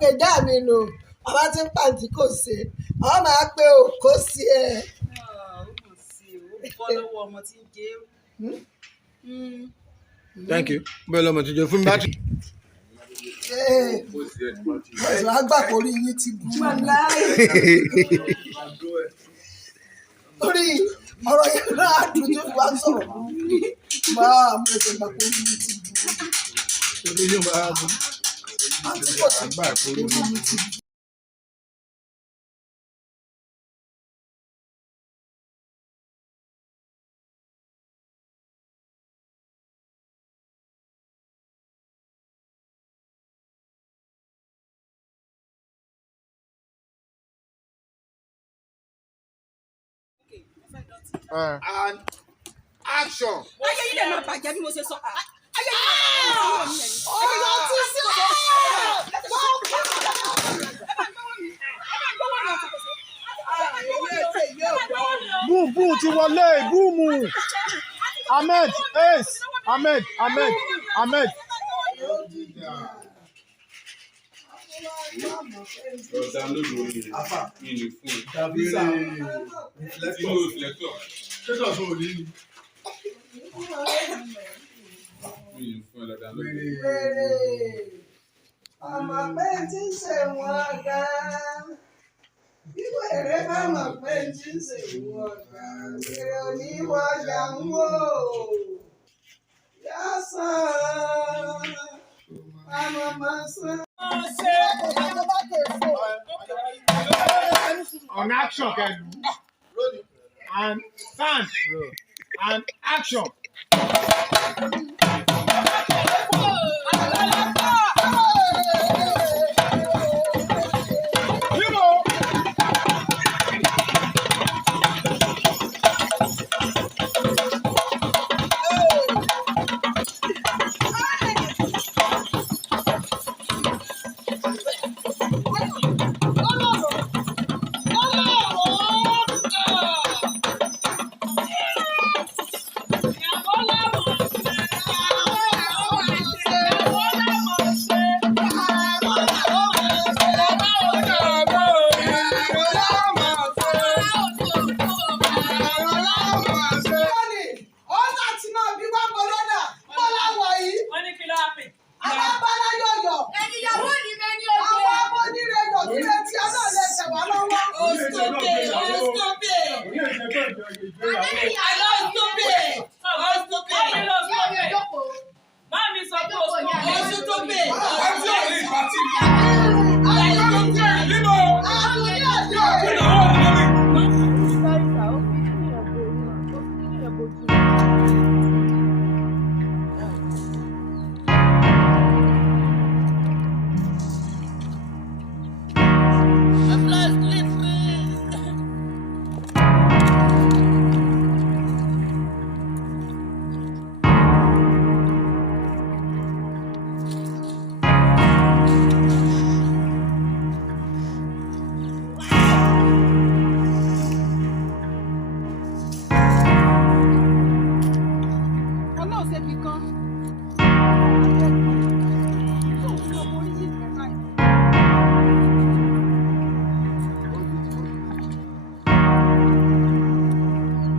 pè dá mi nù bàbá tí ń pàǹtí kò ṣe àwọn máa pé o kò sí ẹ. Thank you. Bẹ́ẹ̀ lọ́mọ ti jẹ fún mi bátìrì. Ẹ̀sùn agbàkórí yín ti bú. Torí ọ̀rọ̀ yẹn náà dùn tó wá sọ̀rọ̀ máa mú ẹsẹ̀ agbàkórí yín ti bú. Torí yóò máa bú. Àti pọ̀ sí agbàkórí yín ti bú. And action. Ayé yìí lè máa bàjẹ́ bí mo ṣe sọ. Ayé yìí Ọ̀rọ̀ ti sí Boom boom ti wọlé boom. Ahmed Ace Ahmed. Àmọ̀ pé tí ń ṣe wọ́n gan-an. Bíbọ̀ èrè bá mọ̀ pé tí ń ṣe wọ́n gan-an. Èrè oníwọ̀jà ń wò. Yásán. Àmọ̀ máa sán. On action, can and stand and action. You know.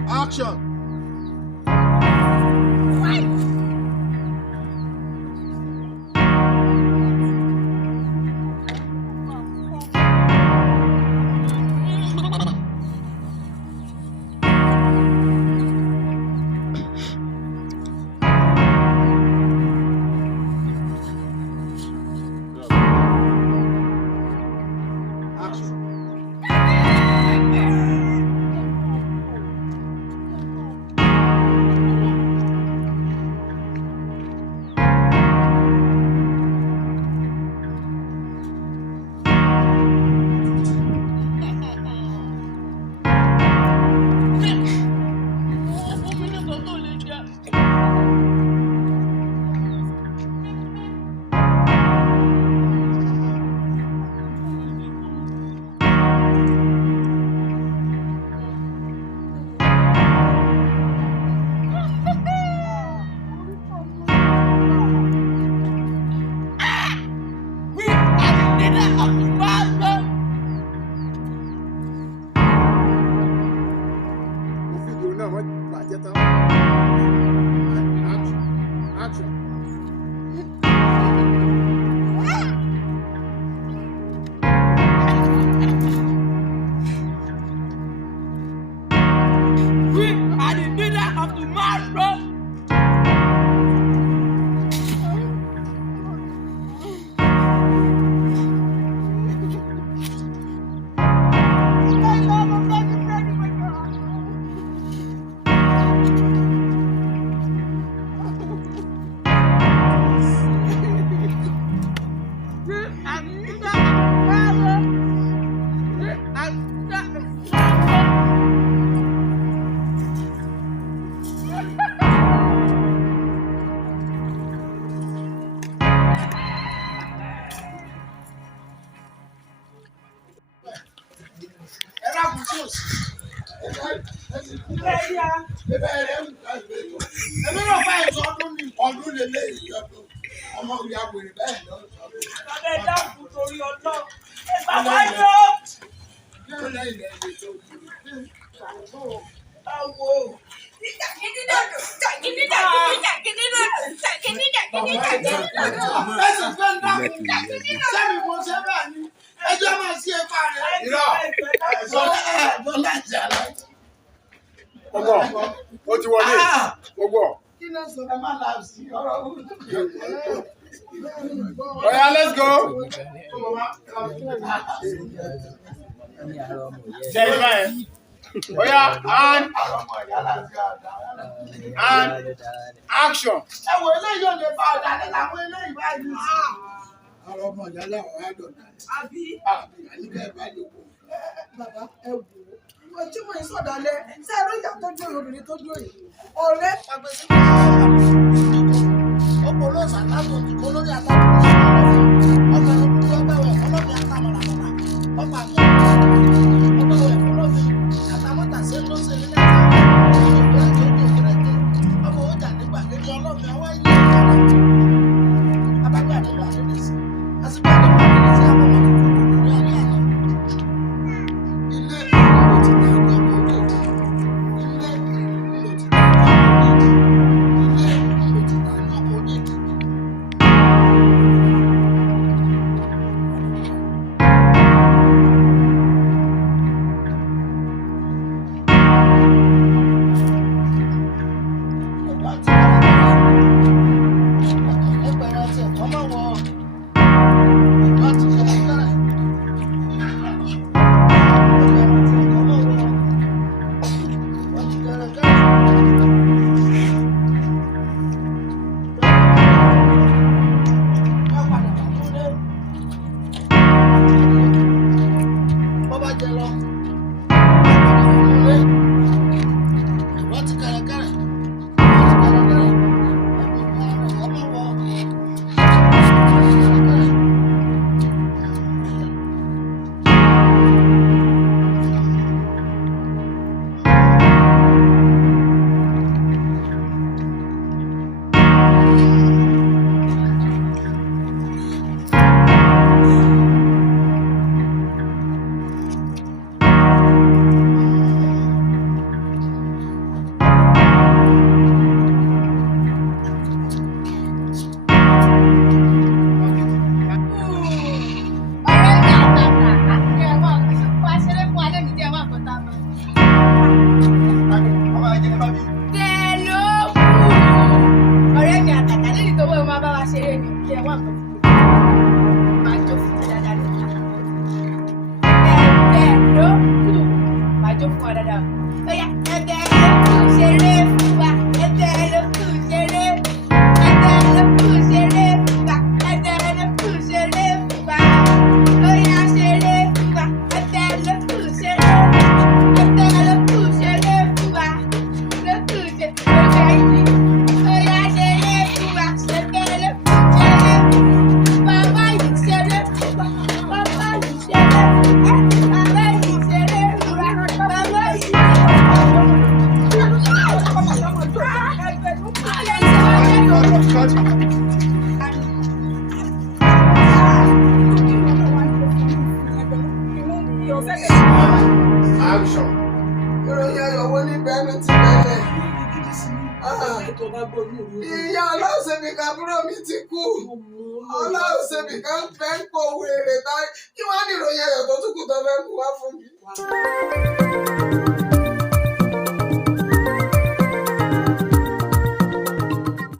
Action. Action. We are the leader of tomorrow. Ọdún lélẹ̀ ìyọ̀dún ọmọ ìyá wèrè bẹ́ẹ̀ lọ. Bàbá ẹ dákun torí ọjọ́. Bàbá yóò. Yóò lẹ́yìn lẹ́yìn tó kù. Báwo? Sẹ́mi mo ṣe bẹ́ẹ̀ ni ẹjọ́ máa ṣe é pa rẹ̀. Irọ́. Bọ́lá ìjà láì. Ọgbọ́. Ó ti wọlé. Ọgbọ́. Kí ló sọ ẹ má la sí ọ̀rọ̀ wúlò. Oya, let's go. Ṣé ìgbà yẹn? Oya, and action. Ẹ wo eléyìí ò lè bá ọ̀dà ní làwọn eléyìí báyìí sí. Àwọn ọmọ ìyá làwọn á dọ̀dà. Àbí. Àyíká ẹ bá lè wò. Bàbá ẹ wò ó tí mo ń sọ̀dálẹ̀ ṣé ẹ ló yà tó jó obìnrin tó jó yìí ọ̀rẹ́ àgbẹ̀sí ọkọ̀ ló ṣàtàkùn òdìkọ́ lórí àtàkùn ọkọ̀ ló kú ọgbẹ́wẹ̀ ọlọ́bì àtàmọ̀làmọ̀là ọkọ̀ àti ọgbẹ́wẹ̀ ọlọ́bì àtàmọ̀tàṣe ló ṣe nílẹ̀ ọkọ̀ ọjà nígbà gẹ́gẹ́ ọlọ́bì ọwọ́ yìí abájọ́ àdébà lónìí sí àsìkò àdébà lónìí sí àwọn ọmọ tuntun ní ọ̀rẹ́ àná ilé ìlú ti dé ọgbẹ́ ilé ìlú ti dé tó bá gbọ́ inú rí. Ìyá ọlọ́sẹ̀bì kàbúrò mi ti kú. Ọlọ́sẹ̀bì kan fẹ́ ń pọ̀ wèrè báyìí. Kí wọ́n ní ìròyìn ayọ̀ tó tún kù tó fẹ́ mú wá fún mi.